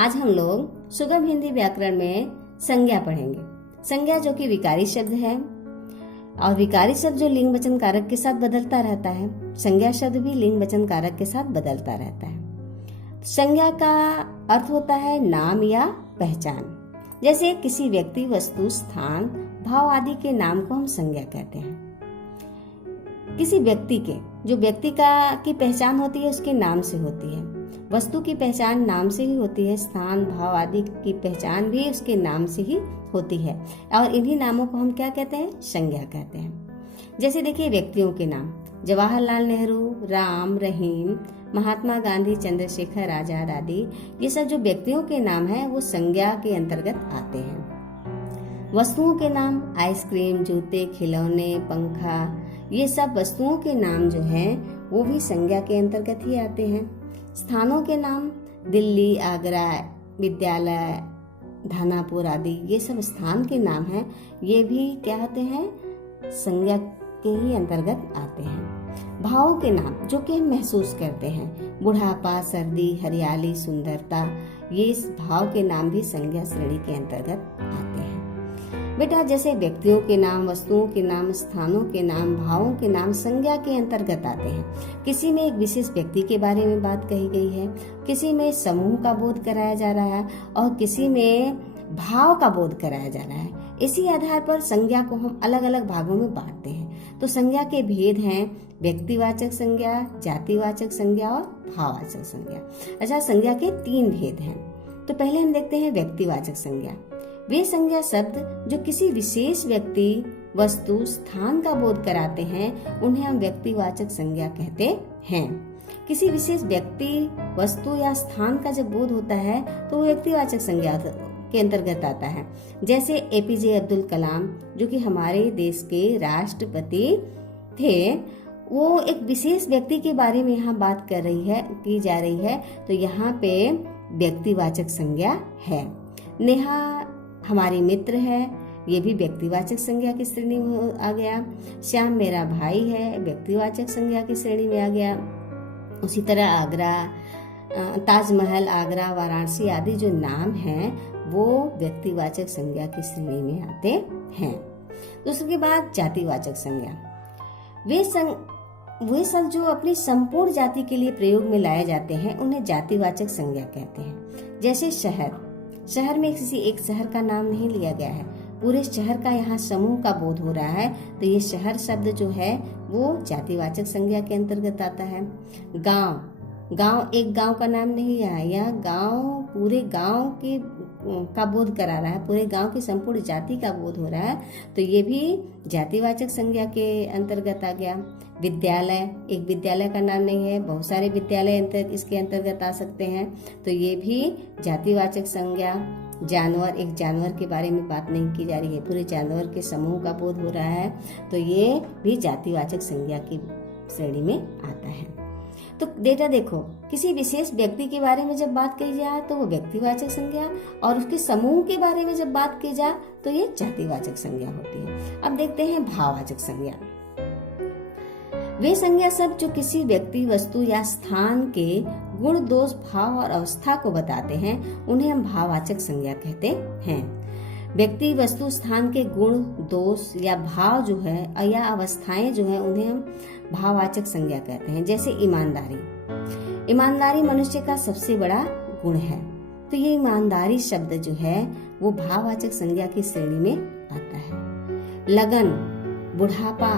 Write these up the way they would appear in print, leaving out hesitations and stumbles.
आज हम लोग सुगम हिंदी व्याकरण में संज्ञा पढ़ेंगे। संज्ञा जो कि विकारी शब्द है और विकारी शब्द जो लिंग वचन कारक के साथ बदलता रहता है, संज्ञा शब्द भी लिंग वचन कारक के साथ बदलता रहता है। संज्ञा का अर्थ होता है नाम या पहचान। जैसे किसी व्यक्ति, वस्तु, स्थान, भाव आदि के नाम को हम संज्ञा कहते हैं। किसी व्यक्ति के, जो व्यक्ति की पहचान होती है उसके नाम से होती है। वस्तु की पहचान नाम से ही होती है, स्थान, भाव आदि की पहचान भी उसके नाम से ही होती है और इन्हीं नामों को हम क्या कहते हैं? संज्ञा कहते हैं। जैसे देखिए व्यक्तियों के नाम, जवाहरलाल नेहरू, राम, रहीम, महात्मा गांधी, चंद्रशेखर आजाद आदि, ये सब जो व्यक्तियों के नाम हैं वो संज्ञा के अंतर्गत आते हैं। वस्तुओं के नाम आइसक्रीम, जूते, खिलौने, पंखा, ये सब वस्तुओं के नाम जो हैं वो भी संज्ञा के अंतर्गत ही आते हैं। स्थानों के नाम दिल्ली, आगरा, विद्यालय, धानापुर आदि, ये सब स्थान के नाम हैं, ये भी क्या होते हैं? संज्ञा के ही अंतर्गत आते हैं। भावों के नाम जो कि हम महसूस करते हैं, बुढ़ापा, सर्दी, हरियाली, सुंदरता, ये इस भाव के नाम भी संज्ञा श्रेणी के अंतर्गत आते हैं। बेटा जैसे व्यक्तियों के नाम, वस्तुओं के नाम, स्थानों के नाम, भावों के नाम संज्ञा के अंतर्गत आते हैं। किसी में एक विशेष व्यक्ति के बारे में बात कही गई है, किसी में समूह का बोध कराया जा रहा है और किसी में भाव का बोध कराया जा रहा है। इसी आधार पर संज्ञा को हम अलग अलग भागों में बांटते हैं। तो संज्ञा के भेद हैं व्यक्तिवाचक संज्ञा, जातिवाचक संज्ञा और भाववाचक संज्ञा। अच्छा, संज्ञा के 3 भेद हैं। तो पहले हम देखते हैं व्यक्तिवाचक संज्ञा। वे संज्ञा शब्द जो किसी विशेष व्यक्ति, वस्तु, स्थान का बोध कराते हैं उन्हें हम व्यक्तिवाचक संज्ञा कहते हैं। किसी विशेष व्यक्ति, वस्तु या स्थान का जब बोध होता है तो वो व्यक्तिवाचक संज्ञा के अंतर्गत आता है। जैसे एपीजे अब्दुल कलाम जो कि हमारे देश के राष्ट्रपति थे, वो एक विशेष व्यक्ति के बारे में यहाँ बात की जा रही है, तो यहाँ पे व्यक्तिवाचक संज्ञा है। नेहा हमारी मित्र है, ये भी व्यक्तिवाचक संज्ञा की श्रेणी में आ गया। श्याम मेरा भाई है, व्यक्तिवाचक संज्ञा की श्रेणी में आ गया। उसी तरह आगरा, ताजमहल, आगरा, वाराणसी आदि जो नाम हैं वो व्यक्तिवाचक संज्ञा की श्रेणी में आते हैं। उसके बाद जातिवाचक संज्ञा। वे शब्द जो अपनी संपूर्ण जाति के लिए प्रयोग में लाए जाते हैं उन्हें जातिवाचक संज्ञा कहते हैं। जैसे शहर में किसी एक शहर का नाम नहीं लिया गया है, पूरे शहर का यहाँ समूह का बोध हो रहा है, तो ये शहर शब्द जो है वो जातिवाचक संज्ञा के अंतर्गत आता है। गांव एक गांव का नाम नहीं है, यह गांव पूरे गांव का बोध करा रहा है, पूरे गांव की संपूर्ण जाति का बोध हो रहा है, तो ये भी जातिवाचक संज्ञा के अंतर्गत आ गया। विद्यालय एक विद्यालय का नाम नहीं है, बहुत सारे विद्यालय इसके अंतर्गत आ सकते हैं, तो ये भी जातिवाचक संज्ञा। जानवर, एक जानवर के बारे में बात नहीं की जा रही है, पूरे जानवर के समूह का बोध हो रहा है, तो ये भी जातिवाचक संज्ञा की श्रेणी में आता है। तो बेटा देखो, किसी विशेष व्यक्ति के बारे में जब बात की जाए तो वो व्यक्तिवाचक संज्ञा, और उसके समूह के बारे में जब बात की जाए तो ये जातिवाचक संज्ञा होती है। अब देखते हैं भाववाचक संज्ञा। वे संज्ञा शब्द जो किसी व्यक्ति, वस्तु या स्थान के गुण, दोष, भाव और अवस्था को बताते हैं उन्हें हम भाववाचक संज्ञा कहते हैं। व्यक्ति, वस्तु, स्थान के गुण, दोष या भाव जो है या अवस्थाएं जो है उन्हें हम भाववाचक संज्ञा कहते हैं। जैसे ईमानदारी मनुष्य का सबसे बड़ा गुण है, तो ये ईमानदारी शब्द जो है वो भाववाचक संज्ञा की श्रेणी में आता है। लगन, बुढ़ापा,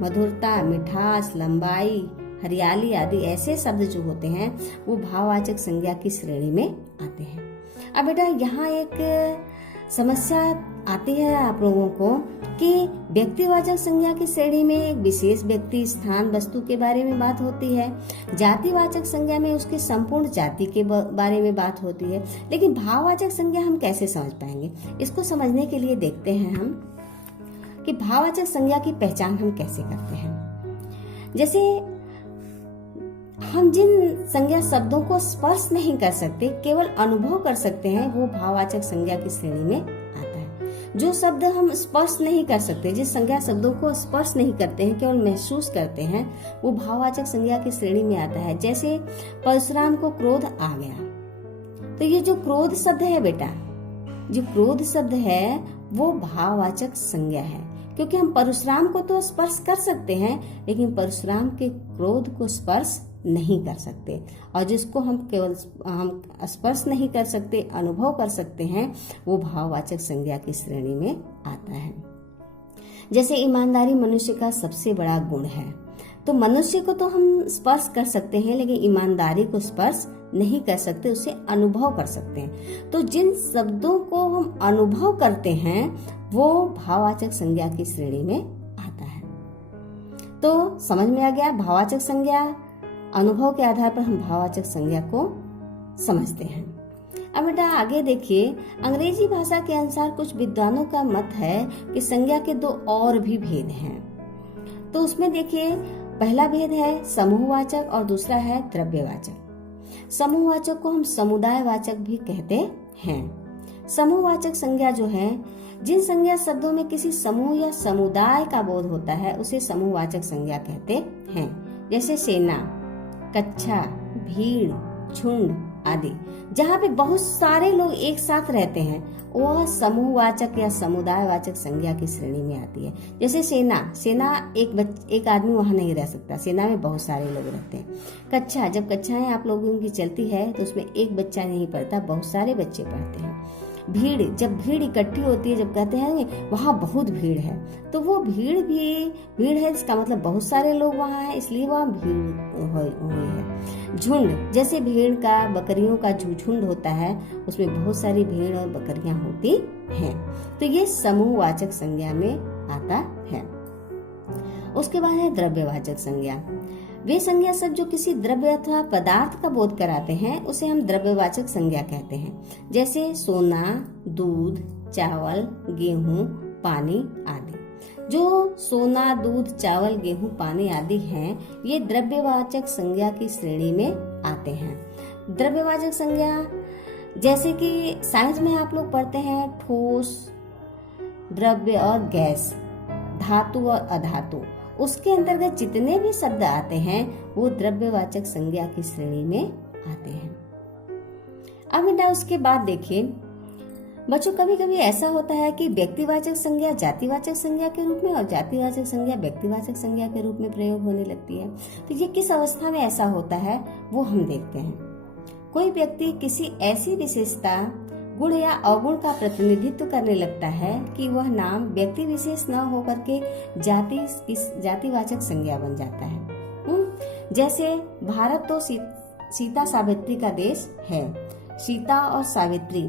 मधुरता, मिठास, लंबाई, हरियाली आदि ऐसे शब्द जो होते हैं वो भाववाचक संज्ञा की श्रेणी में आते हैं। अब बेटा यहाँ एक समस्या आती है आप लोगों को कि व्यक्तिवाचक संज्ञा की श्रेणी में एक विशेष व्यक्ति, स्थान, वस्तु के बारे में बात होती है, जातिवाचक संज्ञा में उसके संपूर्ण जाति के बारे में बात होती है, लेकिन भाववाचक संज्ञा हम कैसे समझ पाएंगे? इसको समझने के लिए देखते हैं हम कि भाववाचक संज्ञा की पहचान हम कैसे करते हैं। जैसे हम जिन संज्ञा शब्दों को स्पर्श नहीं कर सकते, केवल अनुभव कर सकते हैं, वो भाववाचक संज्ञा की श्रेणी में आता है। जो शब्द हम स्पर्श नहीं कर सकते, जिस संज्ञा शब्दों को स्पर्श नहीं करते हैं, केवल महसूस करते हैं, वो भाववाचक संज्ञा की श्रेणी में आता है। जैसे परशुराम को क्रोध आ गया, तो ये जो क्रोध शब्द है बेटा, जो क्रोध शब्द है वो भाववाचक संज्ञा है, क्योंकि हम परशुराम को तो स्पर्श कर सकते हैं लेकिन परशुराम के क्रोध को स्पर्श नहीं कर सकते। और जिसको हम केवल हम स्पर्श नहीं कर सकते, अनुभव कर सकते हैं, वो भाववाचक संज्ञा की श्रेणी में आता है। जैसे ईमानदारी मनुष्य का सबसे बड़ा गुण है, तो मनुष्य को तो हम स्पर्श कर सकते हैं लेकिन ईमानदारी को स्पर्श नहीं कर सकते, उसे अनुभव कर सकते हैं। तो जिन शब्दों को हम अनुभव करते हैं वो भाववाचक संज्ञा की श्रेणी में आता है। तो समझ में आ गया, भाववाचक संज्ञा, अनुभव के आधार पर हम भाववाचक संज्ञा को समझते हैं। अब बेटा आगे देखिए, अंग्रेजी भाषा के अनुसार कुछ विद्वानों का मत है कि संज्ञा के दो और भी भेद हैं। तो उसमें देखिए, पहला भेद है समूहवाचक और दूसरा है द्रव्यवाचक। समूहवाचक को हम समुदायवाचक भी कहते हैं। समूहवाचक संज्ञा जो है, जिन संज्ञा शब्दों में किसी समूह या समुदाय का बोध होता है उसे समूहवाचक संज्ञा कहते हैं। जैसे सेना, कक्षा, भीड़, झुंड आदि। जहाँ पे बहुत सारे लोग एक साथ रहते हैं वह समूहवाचक या समुदायवाचक संज्ञा की श्रेणी में आती है। जैसे सेना एक आदमी वहां नहीं रह सकता, सेना में बहुत सारे लोग रहते हैं। कक्षा, जब कक्षाएं आप लोगों की चलती है तो उसमें एक बच्चा नहीं पढ़ता, बहुत सारे बच्चे पढ़ते हैं। भीड़, जब भीड़ इकट्ठी होती है, जब कहते हैं वहां बहुत भीड़ है, तो वो भीड़ है, इसका मतलब बहुत सारे लोग वहां हैं, इसलिए वहां भीड़ हुई है। झुंड, जैसे भेड़ का, बकरियों का झुंड होता है, उसमें बहुत सारी भेड़ और बकरियां होती हैं। तो ये समूहवाचक संज्ञा में आता है। उसके बाद है द्रव्यवाचक संज्ञा। वे संज्ञा शब्द जो किसी द्रव्य अथवा पदार्थ का बोध कराते हैं उसे हम द्रव्यवाचक संज्ञा कहते हैं। जैसे सोना, दूध, चावल, गेहूं, पानी आदि। जो सोना, दूध, चावल, गेहूं, पानी आदि हैं, ये द्रव्यवाचक संज्ञा की श्रेणी में आते हैं। द्रव्यवाचक संज्ञा, जैसे कि साइंस में आप लोग पढ़ते हैं ठोस, द्रव्य और गैस, धातु और अधातु, उसके अंतर्गत जितने भी शब्द आते हैं वो द्रव्यवाचक संज्ञा की श्रेणी में आते हैं। अब बेटा उसके बाद देखिए बच्चों, कभी कभी ऐसा होता है कि व्यक्तिवाचक संज्ञा जातिवाचक संज्ञा के रूप में और जातिवाचक संज्ञा व्यक्तिवाचक संज्ञा के रूप में प्रयोग होने लगती है। तो ये किस अवस्था में ऐसा होता है वो हम देखते हैं। कोई व्यक्ति किसी ऐसी विशेषता, गुण या अवगुण का प्रतिनिधित्व करने लगता है कि वह नाम व्यक्ति विशेष न होकर के जातिवाचक संज्ञा बन जाता है। जैसे भारत तो सीता सावित्री का देश है। सीता और सावित्री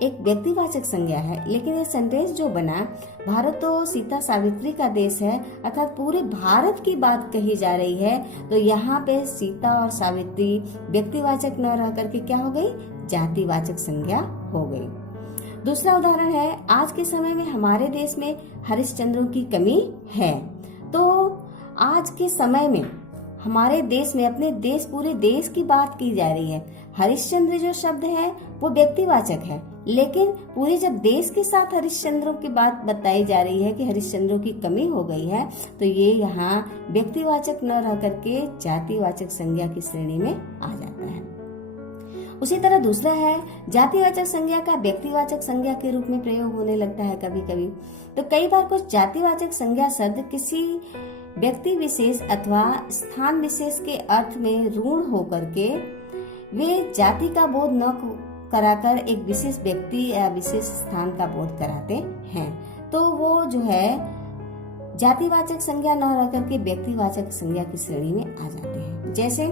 एक व्यक्तिवाचक संज्ञा है, लेकिन ये सेंटेंस जो बना, भारत तो सीता सावित्री का देश है, अर्थात पूरे भारत की बात कही जा रही है, तो यहाँ पे सीता और सावित्री व्यक्तिवाचक न रह करके क्या हो गई, जातिवाचक संज्ञा हो गई। दूसरा उदाहरण है, आज के समय में हमारे देश में हरिश्चंद्रों की कमी है। तो आज के समय में हमारे देश में, अपने देश, पूरे देश की बात की जा रही है। हरिश्चंद्र जो शब्द है वो व्यक्तिवाचक है, लेकिन पूरे जब देश के साथ हरिश्चंद्रों की बात बताई जा रही है कि हरिश्चंद्रों की कमी हो गई है, तो ये यहाँ व्यक्तिवाचक न रह करके जातिवाचक संज्ञा की श्रेणी में आ जाता है। उसी तरह दूसरा है, जातिवाचक संज्ञा का व्यक्तिवाचक संज्ञा के रूप में प्रयोग होने लगता है कभी कभी। तो कई बार कुछ जातिवाचक संज्ञा शब्द किसी व्यक्ति विशेष अथवा स्थान विशेष के अर्थ में ऋण होकर के वे जाति का बोध न कराकर एक विशेष व्यक्ति या विशेष स्थान का बोध कराते हैं, तो वो जो है जातिवाचक संज्ञा न रह करके व्यक्तिवाचक संज्ञा की श्रेणी में आ जाते हैं। जैसे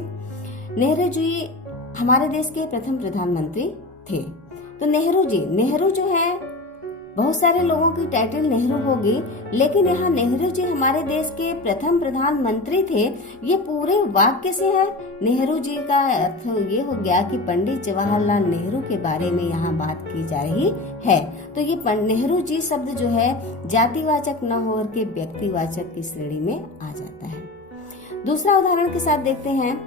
नेहरू जी हमारे देश के प्रथम प्रधानमंत्री थे। तो नेहरू जो है, बहुत सारे लोगों की टाइटल नेहरू होगी, लेकिन यहाँ नेहरू जी हमारे देश के प्रथम प्रधानमंत्री थे, ये पूरे वाक्य से है। नेहरू जी का अर्थ ये हो गया कि पंडित जवाहरलाल नेहरू के बारे में यहाँ बात की जा रही है। तो ये नेहरू जी शब्द जो है जातिवाचक न होकर के व्यक्तिवाचक की श्रेणी में आ जाता है। दूसरा उदाहरण के साथ देखते हैं,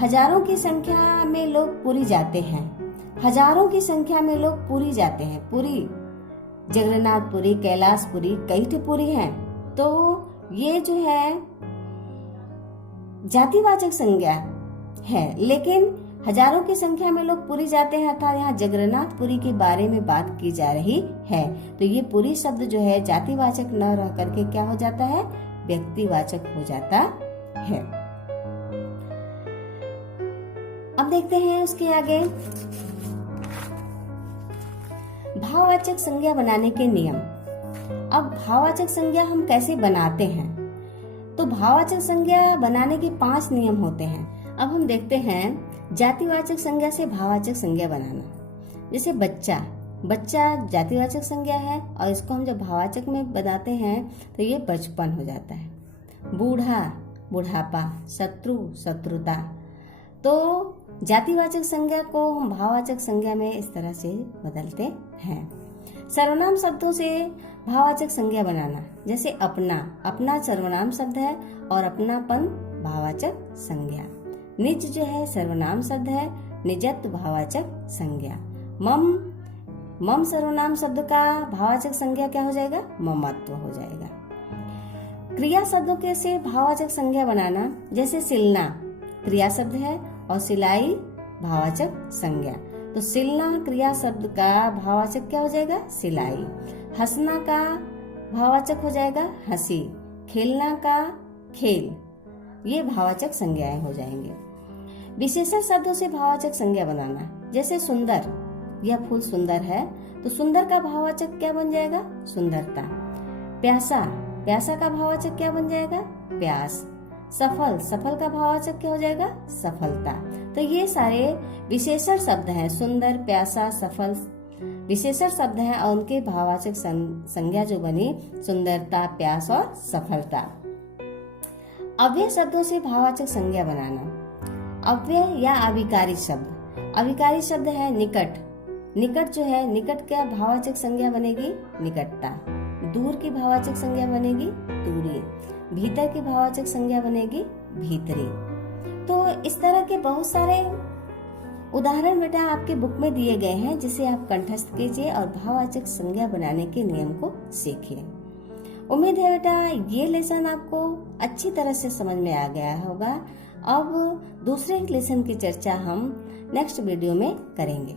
हजारों की संख्या में लोग पुरी जाते हैं। हजारों की संख्या में लोग पुरी जाते हैं। पुरी, जगन्नाथपुरी, कैलाशपुरी, कई ठिपुरी हैं। तो ये जो है जातिवाचक संज्ञा है, लेकिन हजारों की संख्या में लोग पुरी जाते हैं, अर्थात यहाँ जगन्नाथ पुरी के बारे में बात की जा रही है। तो ये पुरी शब्द जो है जातिवाचक न रह करके क्या हो जाता है, व्यक्तिवाचक हो जाता है। अब देखते हैं उसके आगे भाववाचक संज्ञा बनाने के नियम। अब भाववाचक संज्ञा हम कैसे बनाते हैं, तो भाववाचक संज्ञा बनाने के 5 नियम होते हैं। अब हम देखते हैं जातिवाचक संज्ञा से भाववाचक संज्ञा बनाना। जैसे बच्चा जातिवाचक संज्ञा है और इसको हम जब भाववाचक में बनाते हैं तो ये बचपन हो जाता है। बूढ़ा बुढ़ापा, शत्रु शत्रुता। तो जातिवाचक संज्ञा को हम भाववाचक संज्ञा में इस तरह से बदलते हैं। सर्वनाम शब्दों से भाववाचक संज्ञा बनाना, जैसे अपना सर्वनाम शब्द है और अपनापन भाववाचक संज्ञा। निज जो है सर्वनाम शब्द है, निजत्व भाववाचक संज्ञा। मम सर्वनाम शब्द का भाववाचक संज्ञा क्या हो जाएगा, ममत्व हो जाएगा। क्रिया शब्दों के से भाववाचक संज्ञा बनाना, जैसे सिलना क्रिया शब्द है और सिलाई भाववाचक संज्ञा। तो सिलना क्रिया शब्द का भाववाचक क्या हो जाएगा, सिलाई। हंसना का भाववाचक हो जाएगा हंसी। खेलना का खेल। ये भाववाचक संज्ञाएं हो जाएंगे। विशेषण शब्दों से भाववाचक संज्ञा बनाना, जैसे सुंदर, यह फूल सुंदर है, तो सुंदर का भाववाचक क्या बन जाएगा, सुंदरता। प्यासा का भाववाचक क्या बन जाएगा, प्यास। सफल का भाववाचक क्या हो जाएगा, सफलता। तो ये सारे विशेषण शब्द हैं, सुंदर, प्यासा, सफल विशेषण शब्द हैं और उनके भाववाचक संज्ञा जो बनी सुंदरता, प्यास और सफलता। अव्यय शब्दों से भाववाचक संज्ञा बनाना। अव्यय या अविकारी शब्द। अविकारी शब्द है निकट जो है, निकट क्या भाववाचक संज्ञा बनेगी, निकटता। दूर की भाववाचक संज्ञा बनेगी, दूरी। भीतर की भाववाचक संज्ञा बनेगी, भीतरी। तो इस तरह के बहुत सारे उदाहरण बेटा आपके बुक में दिए गए हैं, जिसे आप कंठस्थ कीजिए और भाववाचक संज्ञा बनाने के नियम को सीखिए। उम्मीद है बेटा ये लेसन आपको अच्छी तरह से समझ में आ गया होगा। अब दूसरे लेसन की चर्चा हम नेक्स्ट वीडियो में करेंगे।